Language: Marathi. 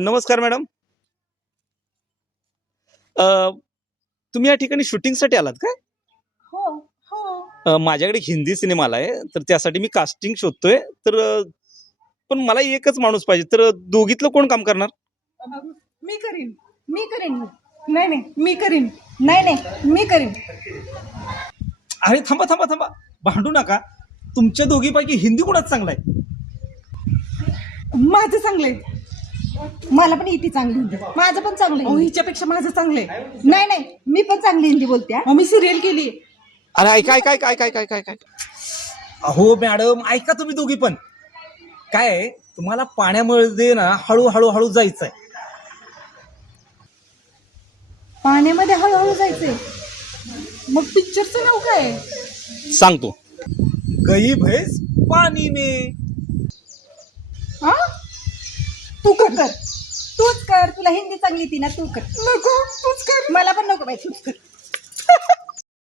नमस्कार मॅडम. तुम्ही या ठिकाणी शूटिंगसाठी आलात का? हो हो. माझ्याकडे हिंदी सिनेमा आलाय, तर त्यासाठी मी कास्टिंग शोधतोय. तर पण मला एकच माणूस पाहिजे, तर दोघीतलं कोण काम करणार? मी करीन मी करीन. नाही नाही मी करीन. नाही नाही मी करीन. अरे थांबा थांबा थांबा, भांडू नका. तुमच्या दोघीपैकी हिंदी कोणाच चांगला आहे? माझं चांगलंय. मला पण येते चांगली हिंदी. माझं पण चांगलं अहो हिंदी. हिच्यापेक्षा माझं चांगलंय. नाही नाही मी पण चांगली हिंदी बोलते हा. अहो मी सिरियल केली. अरे ऐका ऐका ऐका ऐका ऐका ऐका ऐका. अहो मॅडम, ऐका तुम्ही दोघी पण. काय आहे, तुम्हाला पाण्यामध्ये ना हळूहळू हळू जायचंय. पाण्यामध्ये हळूहळू जायचंय. मग पिक्चरचं नाव काय आहे? सांगतो. गई भैंस पाणी में. हा? तू कर तूच कर. तुला हिंदी चांगली ती ना, तू कर. नको तूच कर. मला पण नको बाई, तूच कर.